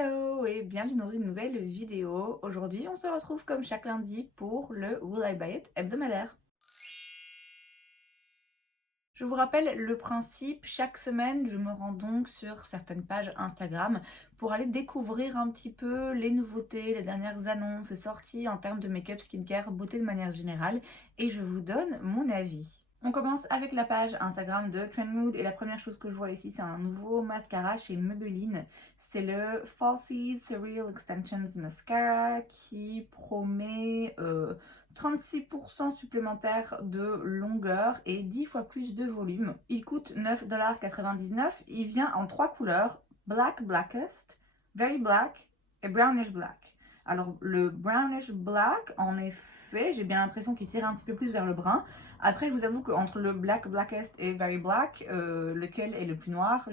Hello et bienvenue dans une nouvelle vidéo. Aujourd'hui, on se retrouve comme chaque lundi pour le Will I Buy It hebdomadaire. Je vous rappelle le principe, chaque semaine, je me rends donc sur certaines pages Instagram pour aller découvrir un petit peu les nouveautés, les dernières annonces et sorties en termes de make-up, skincare, beauté de manière générale et je vous donne mon avis. On commence avec la page Instagram de Trendmood et la première chose que je vois ici, c'est un nouveau mascara chez Maybelline. C'est le Falsies Surreal Extensions Mascara qui promet 36% supplémentaire de longueur et 10 fois plus de volume. Il coûte 9,99 $. Il vient en 3 couleurs, Black Blackest, Very Black et Brownish Black. Alors le Brownish Black, en effet, j'ai bien l'impression qu'il tire un petit peu plus vers le brun. Après, je vous avoue qu'entre le Black Blackest et Very Black, lequel est le plus noir?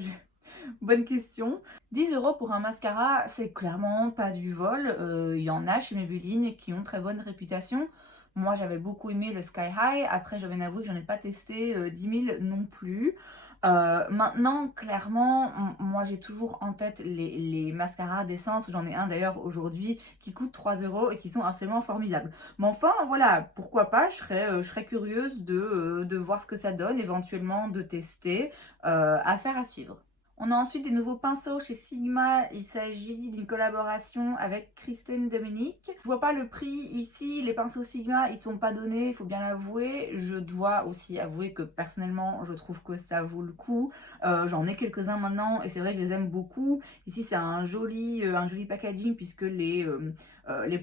Bonne question. 10 € pour un mascara, c'est clairement pas du vol. Il y en a chez Maybelline qui ont très bonne réputation. Moi, j'avais beaucoup aimé le Sky High. Après, je vais avouer que j'en ai pas testé 10 000 non plus. Maintenant, clairement, moi j'ai toujours en tête les mascaras d'essence. J'en ai un d'ailleurs aujourd'hui qui coûte 3 € et qui sont absolument formidables. Mais enfin, voilà, pourquoi pas, je serais curieuse de voir ce que ça donne, éventuellement de tester. Affaire à suivre. On a ensuite des nouveaux pinceaux chez Sigma. Il s'agit d'une collaboration avec Kristen Dominique. Je vois pas le prix ici. Les pinceaux Sigma, ils sont pas donnés, il faut bien l'avouer. Je dois aussi avouer que personnellement, je trouve que ça vaut le coup. J'en ai quelques-uns maintenant et c'est vrai que je les aime beaucoup. Ici, c'est un joli packaging puisque les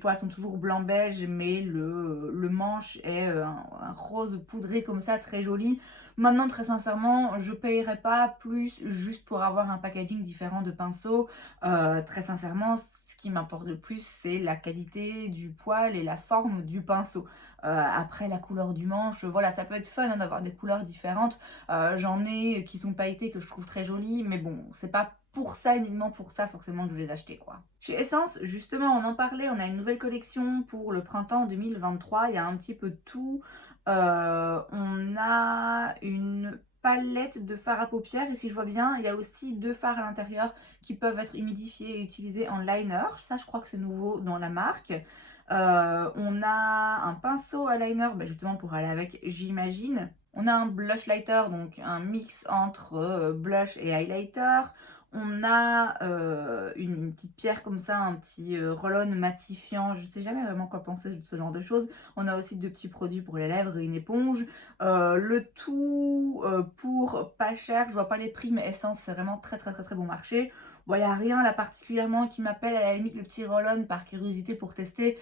poils sont toujours blanc-beige, mais le manche est un rose poudré comme ça, très joli. Maintenant, très sincèrement, je ne payerais pas plus juste pour avoir un packaging différent de pinceaux. Très sincèrement, ce qui m'importe le plus, c'est la qualité du poil et la forme du pinceau. Après, la couleur du manche, voilà, ça peut être fun hein, d'avoir des couleurs différentes. J'en ai qui sont pailletées que je trouve très jolies, mais bon, c'est pas pour ça, uniquement pour ça, forcément, que je vais les acheter, quoi. Chez Essence, justement, on en parlait, on a une nouvelle collection pour le printemps 2023. Il y a un petit peu de tout. On a une palette de fards à paupières et si je vois bien, il y a aussi 2 fards à l'intérieur qui peuvent être humidifiés et utilisés en liner. Ça, je crois que c'est nouveau dans la marque. On a un pinceau à liner, bah, justement pour aller avec, j'imagine. On a un blush lighter, donc un mix entre blush et highlighter. On a une petite pierre comme ça, un petit roll-on matifiant. Je ne sais jamais vraiment quoi penser de ce genre de choses. On a aussi 2 petits produits pour les lèvres et une éponge. Le tout pour pas cher. Je vois pas les prix, mais Essence, c'est vraiment très très très très bon marché. Bon, il n'y a rien là particulièrement qui m'appelle. À la limite, le petit roll-on par curiosité pour tester.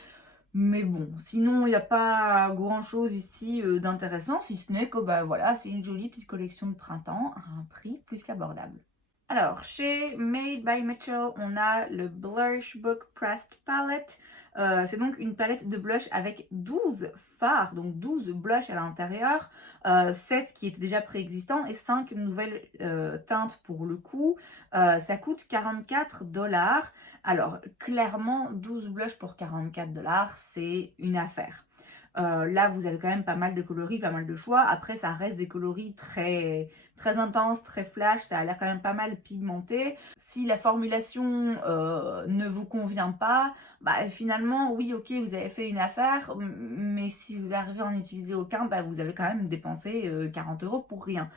Mais bon, sinon, il n'y a pas grand-chose ici d'intéressant, si ce n'est que bah, voilà, c'est une jolie petite collection de printemps à un prix plus qu'abordable. Alors, chez Made by Mitchell, on a le Blush Book Pressed Palette. C'est donc une palette de blush avec 12 fards, donc 12 blushs à l'intérieur, 7 qui étaient déjà préexistants et 5 nouvelles teintes pour le coup. Ça coûte 44 $. Alors, clairement, 12 blushs pour 44 $, c'est une affaire. Là, vous avez quand même pas mal de coloris, pas mal de choix. Après, ça reste des coloris très, très intenses, très flash. Ça a l'air quand même pas mal pigmenté. Si la formulation ne vous convient pas, bah, finalement, oui, ok, vous avez fait une affaire. Mais si vous arrivez à en utiliser aucun, bah, vous avez quand même dépensé 40 € pour rien.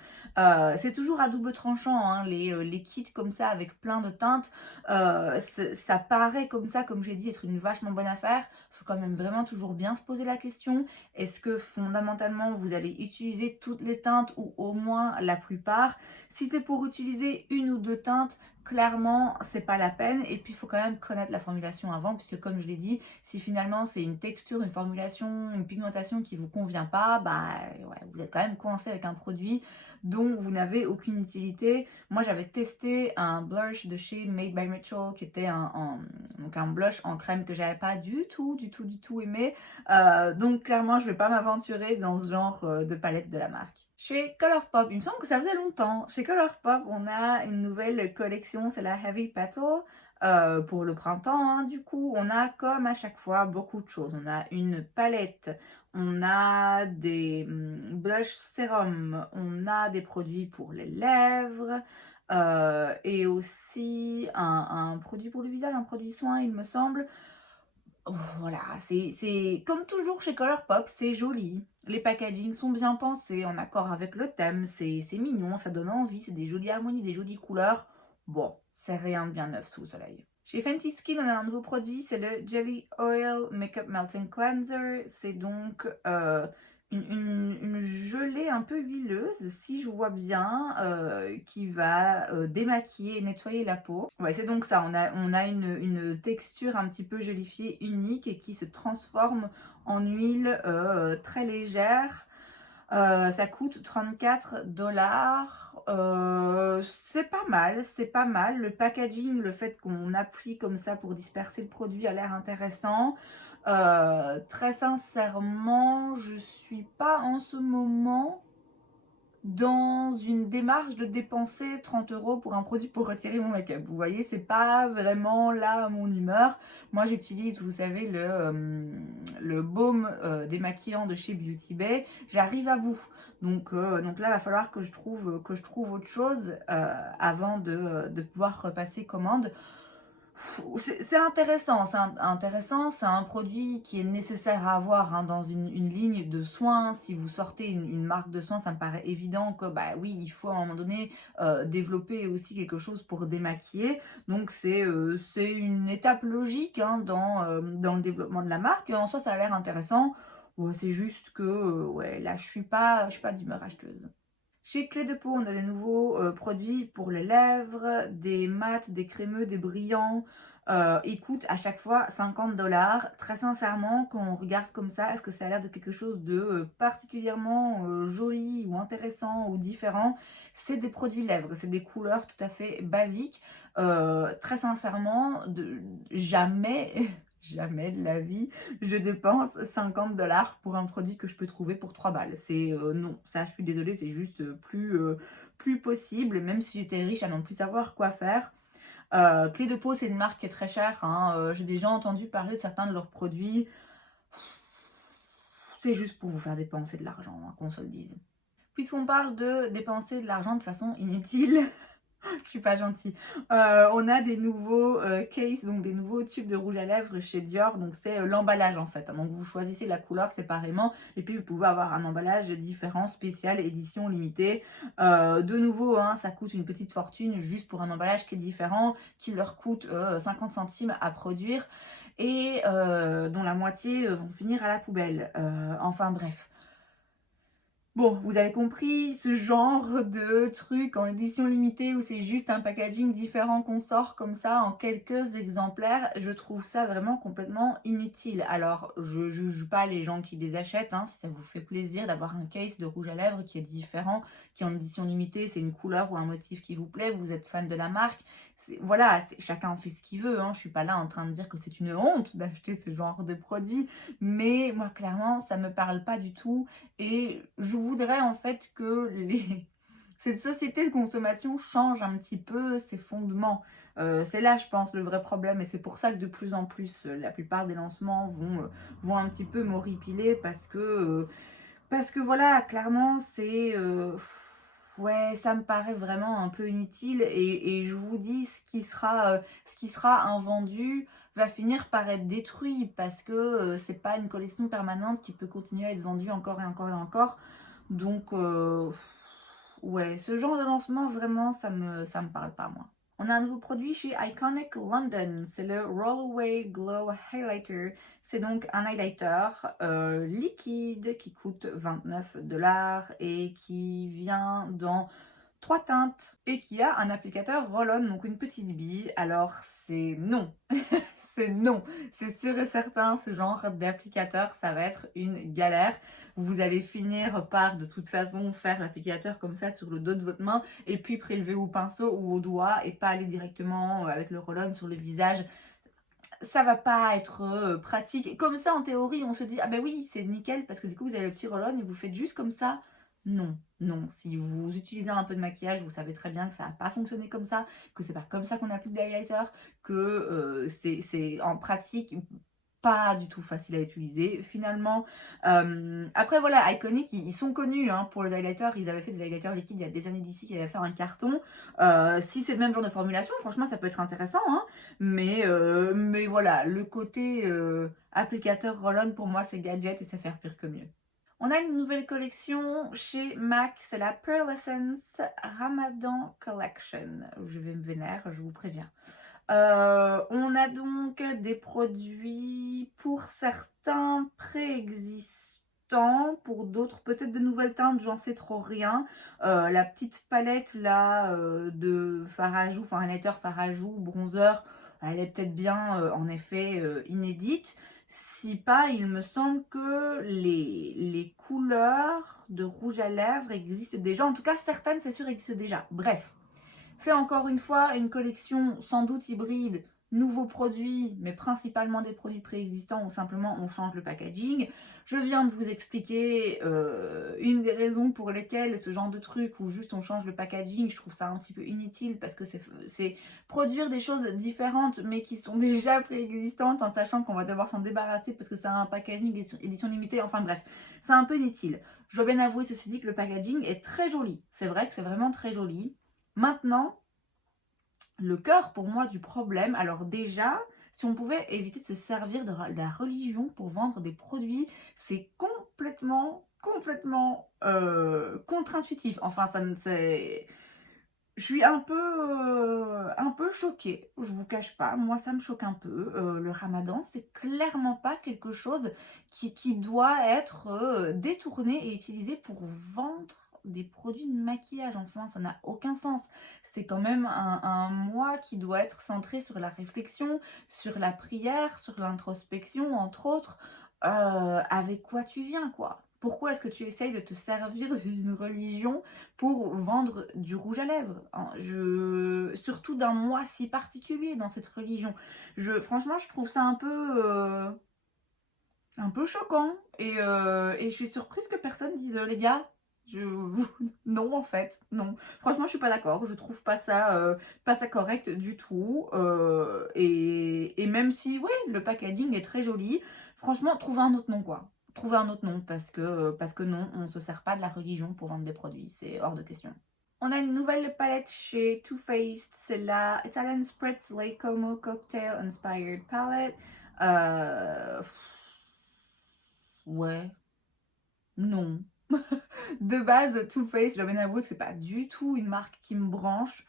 C'est toujours à double tranchant, hein, les kits comme ça avec plein de teintes. Ça paraît comme ça, comme j'ai dit, être une vachement bonne affaire. Il faut quand même vraiment toujours bien se poser la question. Est-ce que fondamentalement vous allez utiliser toutes les teintes ou au moins la plupart? Si c'est pour utiliser une ou deux teintes, clairement c'est pas la peine. Et puis il faut quand même connaître la formulation avant, puisque comme je l'ai dit, si finalement c'est une texture, une formulation, une pigmentation qui vous convient pas, bah ouais, vous êtes quand même coincé avec un produit dont vous n'avez aucune utilité. Moi j'avais testé un blush de chez Made by Mitchell qui était donc un blush en crème que j'avais pas du tout aimé. Donc clairement je vais pas m'aventurer dans ce genre de palette de la marque. Chez Colourpop, il me semble que ça faisait longtemps. Chez Colourpop, on a une nouvelle collection, c'est la Heavy Petal. Pour le printemps, hein, du coup, on a comme à chaque fois beaucoup de choses. On a une palette, on a des blush sérum, on a des produits pour les lèvres, et aussi un produit pour le visage, un produit soin, il me semble. Oh, voilà, c'est comme toujours chez Colourpop, c'est joli. Les packagings sont bien pensés, en accord avec le thème, c'est mignon, ça donne envie, c'est des jolies harmonies, des jolies couleurs. Bon, c'est rien de bien neuf sous le soleil. Chez Fenty Skin, on a un nouveau produit, c'est le Jelly Oil Makeup Melting Cleanser. C'est donc une gelée un peu huileuse, si je vois bien, qui va démaquiller et nettoyer la peau. Ouais, c'est donc ça, on a une texture un petit peu gélifiée unique et qui se transforme en huile très légère. Ça coûte 34 $. C'est pas mal, c'est pas mal. Le packaging, le fait qu'on appuie comme ça pour disperser le produit a l'air intéressant. Très sincèrement, je suis pas en ce moment dans une démarche de dépenser 30 € pour un produit pour retirer mon make-up. Vous voyez, c'est pas vraiment là mon humeur. Moi, j'utilise, vous savez, le baume démaquillant de chez Beauty Bay. J'arrive à bout. Donc là, il va falloir que je trouve autre chose avant de pouvoir repasser commande. C'est intéressant, c'est un produit qui est nécessaire à avoir hein, dans une ligne de soins. Si vous sortez une marque de soins, ça me paraît évident que bah oui, il faut à un moment donné développer aussi quelque chose pour démaquiller. Donc c'est une étape logique hein, dans le développement de la marque. Et en soi, ça a l'air intéressant. Ouais, c'est juste que ouais, là, je suis pas d'humeur acheteuse. Chez Clé de Peau, on a des nouveaux produits pour les lèvres, des mats, des crémeux, des brillants. Ils coûtent à chaque fois 50 $. Très sincèrement, quand on regarde comme ça, est-ce que ça a l'air de quelque chose de particulièrement joli ou intéressant ou différent? C'est des produits lèvres, c'est des couleurs tout à fait basiques. Très sincèrement, jamais, jamais de la vie, je dépense 50 $ pour un produit que je peux trouver pour 3 balles. C'est non, ça je suis désolée, c'est juste plus possible, même si j'étais riche à n'en plus savoir quoi faire. Clé de Peau, c'est une marque qui est très chère, hein, j'ai déjà entendu parler de certains de leurs produits. C'est juste pour vous faire dépenser de l'argent, hein, qu'on se le dise. Puisqu'on parle de dépenser de l'argent de façon inutile, je suis pas gentille. On a des nouveaux cases, donc des nouveaux tubes de rouge à lèvres chez Dior. Donc c'est l'emballage en fait. Donc vous choisissez la couleur séparément et puis vous pouvez avoir un emballage différent, spécial, édition limitée. De nouveau, hein, ça coûte une petite fortune juste pour un emballage qui est différent, qui leur coûte 50 centimes à produire et dont la moitié vont finir à la poubelle. Enfin bref. Bon, vous avez compris, ce genre de truc en édition limitée où c'est juste un packaging différent qu'on sort comme ça en quelques exemplaires, je trouve ça vraiment complètement inutile. Alors, je juge pas les gens qui les achètent, hein, si ça vous fait plaisir d'avoir un case de rouge à lèvres qui est différent, qui est en édition limitée, c'est une couleur ou un motif qui vous plaît, vous êtes fan de la marque. Voilà, chacun en fait ce qu'il veut, hein, je suis pas là en train de dire que c'est une honte d'acheter ce genre de produit, mais moi clairement ça me parle pas du tout. Et je voudrais en fait que cette société de consommation change un petit peu ses fondements. C'est là, je pense, le vrai problème. Et c'est pour ça que de plus en plus, la plupart des lancements vont un petit peu m'horripiler parce que voilà, clairement, ouais, ça me paraît vraiment un peu inutile. Et je vous dis, ce qui sera invendu va finir par être détruit parce que c'est pas une collection permanente qui peut continuer à être vendue encore et encore et encore. Donc, ouais, ce genre de lancement, vraiment, ça me parle pas, moi. On a un nouveau produit chez Iconic London, c'est le Rollaway Glow Highlighter. C'est donc un highlighter liquide qui coûte 29 $ et qui vient dans 3 teintes et qui a un applicateur roll-on, donc une petite bille. Alors c'est non, c'est non, c'est sûr et certain, ce genre d'applicateur, ça va être une galère. Vous allez finir par de toute façon faire l'applicateur comme ça sur le dos de votre main et puis prélever au pinceau ou au doigt et pas aller directement avec le roll-on sur le visage. Ça va pas être pratique. Et comme ça, en théorie, on se dit, ah ben oui, c'est nickel parce que du coup, vous avez le petit roll-on et vous faites juste comme ça. Non, non. Si vous utilisez un peu de maquillage, vous savez très bien que ça va pas fonctionner comme ça, que c'est pas comme ça qu'on applique des highlighters, que c'est en pratique pas du tout facile à utiliser finalement. Après voilà, Iconic, ils sont connus hein, pour les highlighters. Ils avaient fait des highlighters liquides il y a des années d'ici qui avaient fait un carton. Si c'est le même genre de formulation, franchement, ça peut être intéressant. Hein, mais voilà, le côté applicateur roll-on, pour moi, c'est gadget et ça fait pire que mieux. On a une nouvelle collection chez MAC, c'est la Pearl Essence Ramadan Collection. Je vais me vénère, je vous préviens. On a donc des produits pour certains préexistants, pour d'autres peut-être de nouvelles teintes, j'en sais trop rien. La petite palette là de fard à joues, enfin highlighter, fard à joues, bronzer, elle est peut-être bien en effet inédite. Si pas, il me semble que les couleurs de rouge à lèvres existent déjà. En tout cas, certaines, c'est sûr, existent déjà. Bref, c'est encore une fois une collection sans doute hybride, nouveaux produits, mais principalement des produits préexistants ou simplement on change le packaging. Je viens de vous expliquer une des raisons pour lesquelles ce genre de truc où juste on change le packaging, je trouve ça un petit peu inutile parce que c'est produire des choses différentes mais qui sont déjà préexistantes en sachant qu'on va devoir s'en débarrasser parce que ça a un packaging édition limitée, enfin bref, c'est un peu inutile. Je dois bien avouer ceci dit que le packaging est très joli, c'est vrai que c'est vraiment très joli. Maintenant, le cœur pour moi du problème, alors déjà, si on pouvait éviter de se servir de la religion pour vendre des produits, c'est complètement contre-intuitif. Enfin, ça ne c'est... Je suis un peu choquée, je vous cache pas, moi ça me choque un peu. Le ramadan, c'est clairement pas quelque chose qui doit être détourné et utilisé pour vendre des produits de maquillage. Enfin, ça n'a aucun sens. C'est quand même un mois qui doit être centré sur la réflexion, sur la prière, sur l'introspection, entre autres. Avec quoi tu viens, quoi? Pourquoi est-ce que tu essayes de te servir d'une religion pour vendre du rouge à lèvres hein, surtout d'un mois si particulier dans cette religion. Franchement, je trouve ça un peu choquant et je suis surprise que personne dise les gars, je... non en fait, non. Franchement, je suis pas d'accord. Je trouve pas ça correct du tout. Et même si, ouais, le packaging est très joli, franchement, trouvez un autre nom quoi. Trouvez un autre nom parce que non, on ne se sert pas de la religion pour vendre des produits. C'est hors de question. On a une nouvelle palette chez Too Faced, c'est la Italian Spritz Lake Como Cocktail Inspired Palette. Ouais, non. De base, Too Faced, je dois bien avouer que c'est pas du tout une marque qui me branche.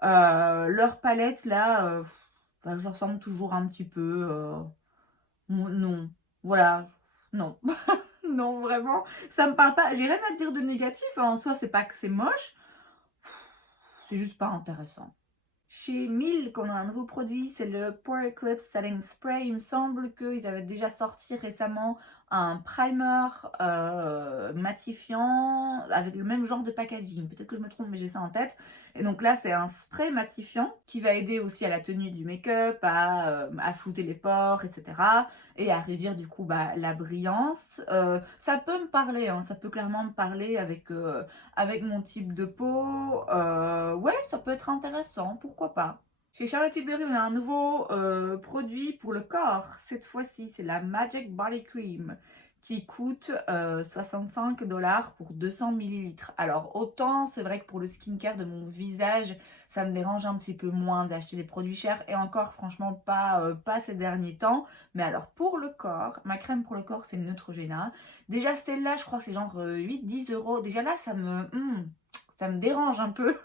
Leur palette là, bah, ça ressemble toujours un petit peu. Non, voilà, non. Non, vraiment, ça me parle pas. J'ai rien à dire de négatif, hein. En soi, c'est pas que c'est moche, c'est juste pas intéressant. Chez Milk, on a un nouveau produit, c'est le Pore Eclipse Setting Spray. Il me semble qu'ils avaient déjà sorti récemment un primer matifiant avec le même genre de packaging. Peut-être que je me trompe, mais j'ai ça en tête. Et donc là, c'est un spray matifiant qui va aider aussi à la tenue du make-up, à flouter les pores, etc. Et à réduire du coup bah, la brillance. Ça peut me parler, hein, ça peut clairement me parler avec mon type de peau. Ouais, ça peut être intéressant, pourquoi pas. Chez Charlotte Tilbury, on a un nouveau produit pour le corps. Cette fois-ci, c'est la Magic Body Cream qui coûte 65$ pour 200 ml. Alors, autant c'est vrai que pour le skincare de mon visage, ça me dérange un petit peu moins d'acheter des produits chers. Et encore, franchement, pas ces derniers temps. Mais alors, pour le corps, ma crème pour le corps, c'est une Neutrogena. Déjà, celle-là, je crois que c'est genre 8-10€. Déjà là, ça me dérange un peu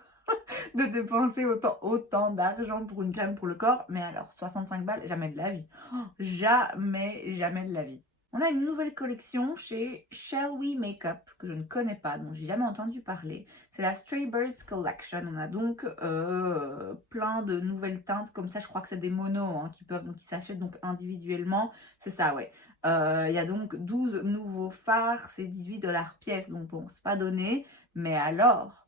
de dépenser autant d'argent pour une crème pour le corps. Mais alors, 65 balles, jamais de la vie. Oh, jamais de la vie. On a une nouvelle collection chez Shall We Makeup, que je ne connais pas, dont j'ai jamais entendu parler. C'est la Stray Birds Collection. On a donc plein de nouvelles teintes, comme ça je crois que c'est des monos hein, qui s'achètent donc individuellement. C'est ça, ouais. Il y a donc 12 nouveaux fards, c'est 18$ pièce, donc bon, c'est pas donné. Mais alors,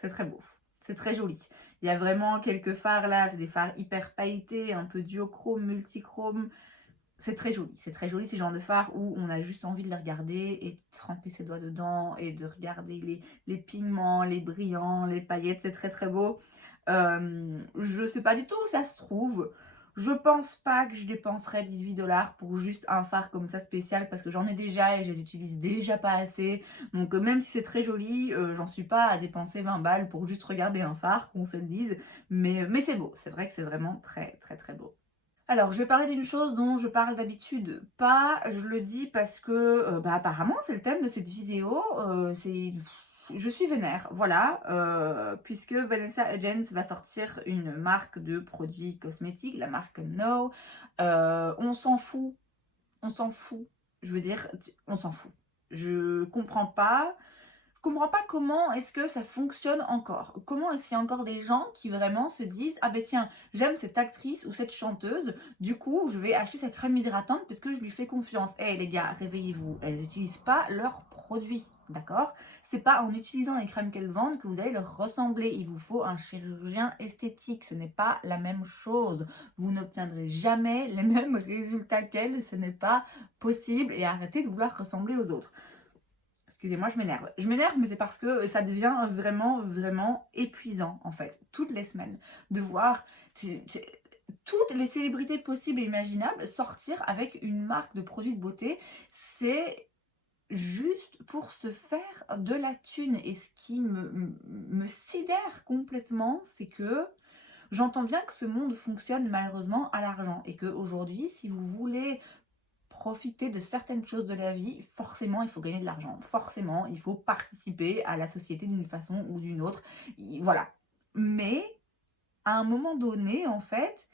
c'est très beau, c'est très joli. Il y a vraiment quelques fards là, c'est des fards hyper pailletés, un peu duochrome, multichrome. C'est très joli ces genres de fards où on a juste envie de les regarder et de tremper ses doigts dedans et de regarder les pigments, les brillants, les paillettes, c'est très très beau. Je sais pas du tout où ça se trouve. Je pense pas que je dépenserais 18 $ pour juste un fard comme ça spécial parce que j'en ai déjà et je les utilise déjà pas assez. Donc même si c'est très joli, j'en suis pas à dépenser 20 balles pour juste regarder un fard, qu'on se le dise. Mais c'est beau, c'est vrai que c'est vraiment très très très beau. Alors, je vais parler d'une chose dont je parle d'habitude pas. Je le dis parce que, bah, apparemment, c'est le thème de cette vidéo. Je suis vénère, voilà, puisque Vanessa Hudgens va sortir une marque de produits cosmétiques, la marque No. On s'en fout, on s'en fout. Je veux dire, on s'en fout. Je comprends pas comment est-ce que ça fonctionne encore. Comment est-ce qu'il y a encore des gens qui vraiment se disent: ah ben tiens, j'aime cette actrice ou cette chanteuse, du coup je vais acheter sa crème hydratante parce que je lui fais confiance. Eh les gars, réveillez-vous, elles n'utilisent pas leurs produits, d'accord? C'est pas en utilisant les crèmes qu'elles vendent que vous allez leur ressembler. Il vous faut un chirurgien esthétique, ce n'est pas la même chose. Vous n'obtiendrez jamais les mêmes résultats qu'elles, ce n'est pas possible, et arrêtez de vouloir ressembler aux autres. Excusez-moi, je m'énerve. Je m'énerve, mais c'est parce que ça devient vraiment, vraiment épuisant, en fait, toutes les semaines, de voir toutes les célébrités possibles et imaginables sortir avec une marque de produits de beauté. C'est juste pour se faire de la thune. Et ce qui me sidère complètement, c'est que j'entends bien que ce monde fonctionne malheureusement à l'argent et qu'aujourd'hui, si vous voulez profiter de certaines choses de la vie, forcément il faut gagner de l'argent, forcément il faut participer à la société d'une façon ou d'une autre, voilà. Mais à un moment donné, en fait,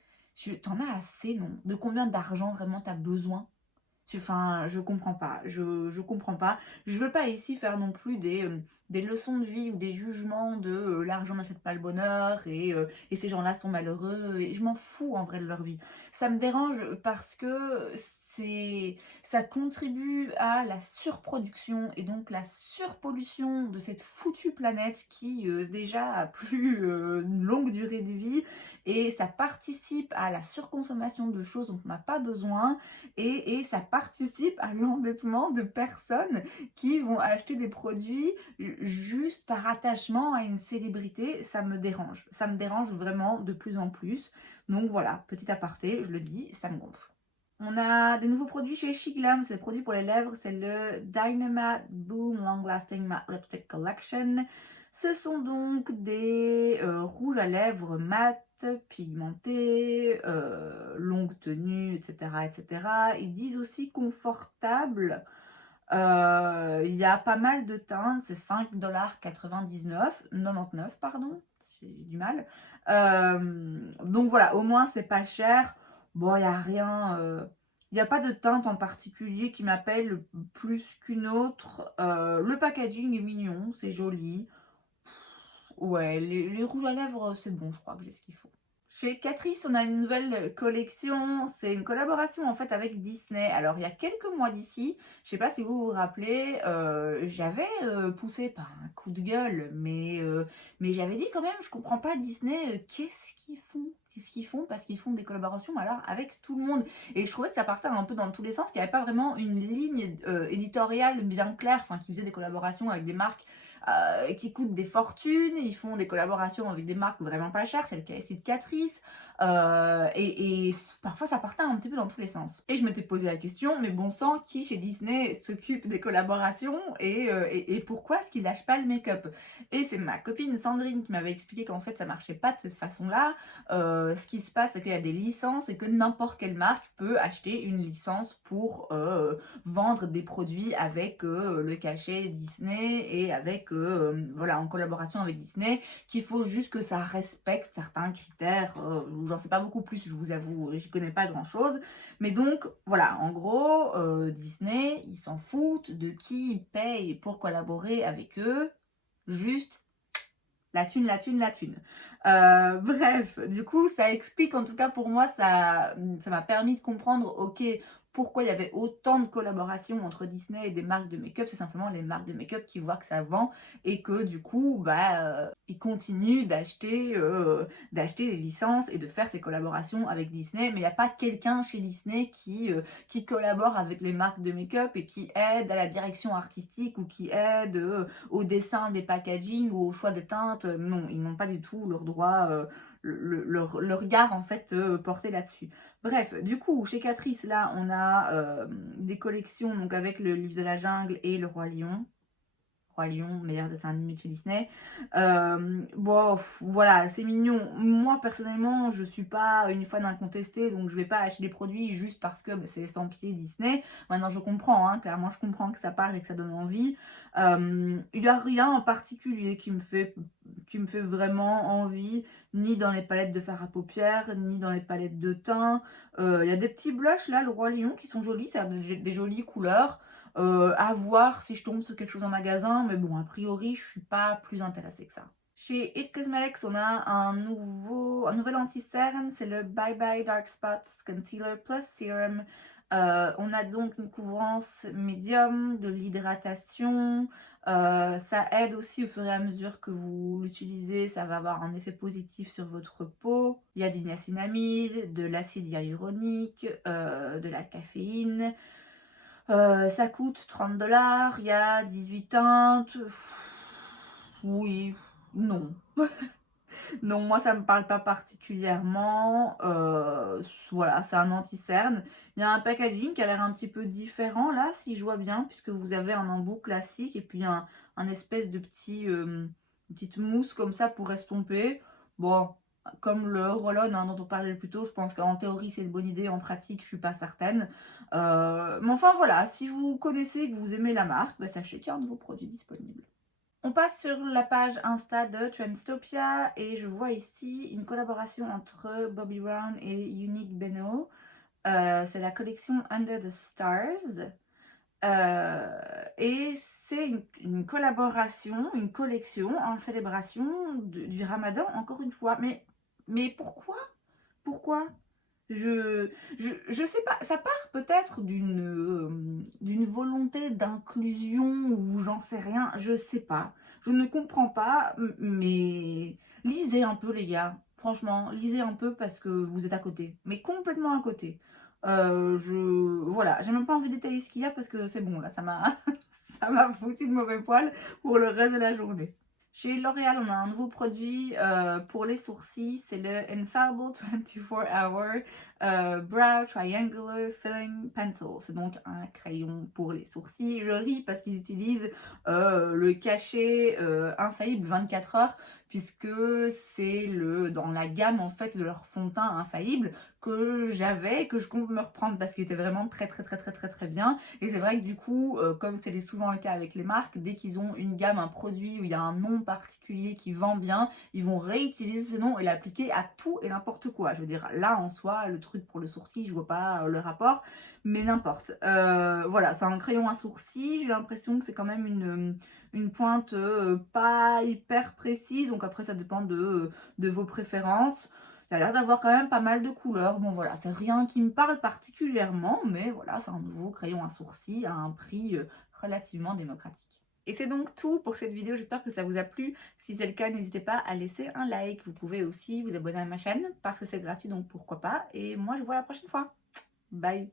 t'en as assez, non? De combien d'argent vraiment t'as besoin? Enfin, je comprends pas, je comprends pas. Je veux pas ici faire non plus des leçons de vie ou des jugements de l'argent n'achète pas le bonheur et ces gens-là sont malheureux. Et je m'en fous en vrai de leur vie. Ça me dérange parce que ça contribue à la surproduction et donc la surpollution de cette foutue planète qui déjà a plus une longue durée de vie, et ça participe à la surconsommation de choses dont on n'a pas besoin. Et ça participe à l'endettement de personnes qui vont acheter des produits juste par attachement à une célébrité. Ça me dérange vraiment de plus en plus. Donc voilà, petit aparté, je le dis, ça me gonfle. On a des nouveaux produits chez Shiglam, c'est des produits pour les lèvres, c'est le Dynamatte Boom Long Lasting Matte Lipstick Collection. Ce sont donc des rouges à lèvres mat, pigmentés, longue tenue, etc., etc. Ils disent aussi confortable. Il y a pas mal de teintes, c'est 5,99 $ pardon, j'ai du mal. Donc voilà, au moins c'est pas cher. Bon, il n'y a rien, il n'y a pas de teinte en particulier qui m'appelle plus qu'une autre. Le packaging est mignon, c'est joli. Ouais, les rouges à lèvres, c'est bon, je crois que j'ai ce qu'il faut. Chez Catrice, on a une nouvelle collection. C'est une collaboration en fait avec Disney. Alors, il y a quelques mois d'ici, je sais pas si vous vous rappelez, j'avais poussé par un coup de gueule, mais j'avais dit quand même, je comprends pas Disney, qu'est-ce qu'ils font? Qu'est-ce qu'ils font? Parce qu'ils font des collaborations alors avec tout le monde. Et je trouvais que ça partait un peu dans tous les sens, qu'il n'y avait pas vraiment une ligne éditoriale bien claire, enfin, qui faisait des collaborations avec des marques qui coûtent des fortunes. Ils font des collaborations avec des marques vraiment pas chères, c'est le cas ici de Catrice, et parfois ça partait un petit peu dans tous les sens. Et je m'étais posé la question, mais bon sang, qui chez Disney s'occupe des collaborations et pourquoi est-ce qu'ils lâchent pas le make-up? Et c'est ma copine Sandrine qui m'avait expliqué qu'en fait ça marchait pas de cette façon-là. Ce qui se passe, c'est qu'il y a des licences et que n'importe quelle marque peut acheter une licence pour vendre des produits avec le cachet Disney et avec voilà, en collaboration avec Disney, qu'il faut juste que ça respecte certains critères. J'en sais pas beaucoup plus, je vous avoue, j'y connais pas grand chose. Mais donc voilà, en gros, Disney, ils s'en foutent de qui paye pour collaborer avec eux. Juste la thune, la thune, la thune. Bref, du coup, ça explique, en tout cas pour moi, ça m'a permis de comprendre, ok, pourquoi il y avait autant de collaborations entre Disney et des marques de make-up. C'est simplement les marques de make-up qui voient que ça vend et que du coup, ils continuent d'acheter des licences et de faire ces collaborations avec Disney. Mais il n'y a pas quelqu'un chez Disney qui collabore avec les marques de make-up et qui aide à la direction artistique ou qui aide au dessin des packaging ou au choix des teintes. Non, ils n'ont pas du tout le regard en fait porté là-dessus. Bref, du coup, chez Catrice, là, on a des collections donc avec le livre de la jungle et le roi lion. Roi Lion, meilleur dessin animé de chez Disney. Bon, voilà, c'est mignon. Moi, personnellement, je suis pas une fan incontestée, donc je vais pas acheter des produits juste parce que c'est estampillé Disney. Maintenant, je comprends, hein, clairement, je comprends que ça parle et que ça donne envie. Il y a rien en particulier qui me fait vraiment envie, ni dans les palettes de fard à paupières, ni dans les palettes de teint. Il y a des petits blushs, là, le Roi Lion, qui sont jolis, ça a des jolies couleurs. À voir si je tombe sur quelque chose en magasin, mais bon, a priori, je suis pas plus intéressée que ça. Chez It Cosmetics, on a un nouvel anti-cerne, c'est le Bye Bye Dark Spots Concealer Plus Serum. On a donc une couvrance médium, de l'hydratation. Ça aide aussi au fur et à mesure que vous l'utilisez, ça va avoir un effet positif sur votre peau. Il y a du niacinamide, de l'acide hyaluronique, de la caféine. Ça coûte 30 $, il y a 18 teintes. Oui, non. Non, moi ça me parle pas particulièrement. Voilà, c'est un anti-cerne. Il y a un packaging qui a l'air un petit peu différent là, si je vois bien, puisque vous avez un embout classique et puis un espèce de petite mousse comme ça pour estomper. Bon, comme le roll-on hein, dont on parlait plus tôt, je pense qu'en théorie c'est une bonne idée, en pratique je suis pas certaine. Mais enfin voilà, si vous connaissez et que vous aimez la marque, bah, sachez qu'il y a un nouveau produit disponible. On passe sur la page Insta de Trendstopia et je vois ici une collaboration entre Bobbi Brown et Unique Beno. C'est la collection Under the Stars. Et c'est une collaboration, une collection en célébration du Ramadan, encore une fois. Mais pourquoi? Pourquoi? Je sais pas, ça part peut-être d'une volonté d'inclusion ou j'en sais rien, je sais pas. Je ne comprends pas, mais lisez un peu les gars. Franchement, lisez un peu parce que vous êtes à côté, mais complètement à côté. Voilà, j'ai même pas envie de détailler ce qu'il y a parce que c'est bon là, ça m'a ça m'a foutu de mauvais poil pour le reste de la journée. Chez L'Oréal, on a un nouveau produit pour les sourcils, c'est le Infallible 24 Hour Brow Triangular Filling Pencil. C'est donc un crayon pour les sourcils. Je ris parce qu'ils utilisent le cachet infaillible 24 heures puisque c'est dans la gamme en fait de leur fond de teint infaillible que j'avais, que je compte me reprendre parce qu'il était vraiment très très très très très très bien. Et c'est vrai que du coup, comme c'est souvent le cas avec les marques, dès qu'ils ont une gamme, un produit où il y a un nom particulier qui vend bien, ils vont réutiliser ce nom et l'appliquer à tout et n'importe quoi. Je veux dire, là en soi, le truc pour le sourcil, je vois pas le rapport, mais n'importe. Voilà, c'est un crayon à sourcil, j'ai l'impression que c'est quand même une pointe pas hyper précise, donc après ça dépend de vos préférences. Il a l'air d'avoir quand même pas mal de couleurs. Bon voilà, c'est rien qui me parle particulièrement, mais voilà, c'est un nouveau crayon à sourcil à un prix relativement démocratique. Et c'est donc tout pour cette vidéo, j'espère que ça vous a plu. Si c'est le cas, n'hésitez pas à laisser un like. Vous pouvez aussi vous abonner à ma chaîne parce que c'est gratuit, donc pourquoi pas. Et moi, je vous vois la prochaine fois. Bye!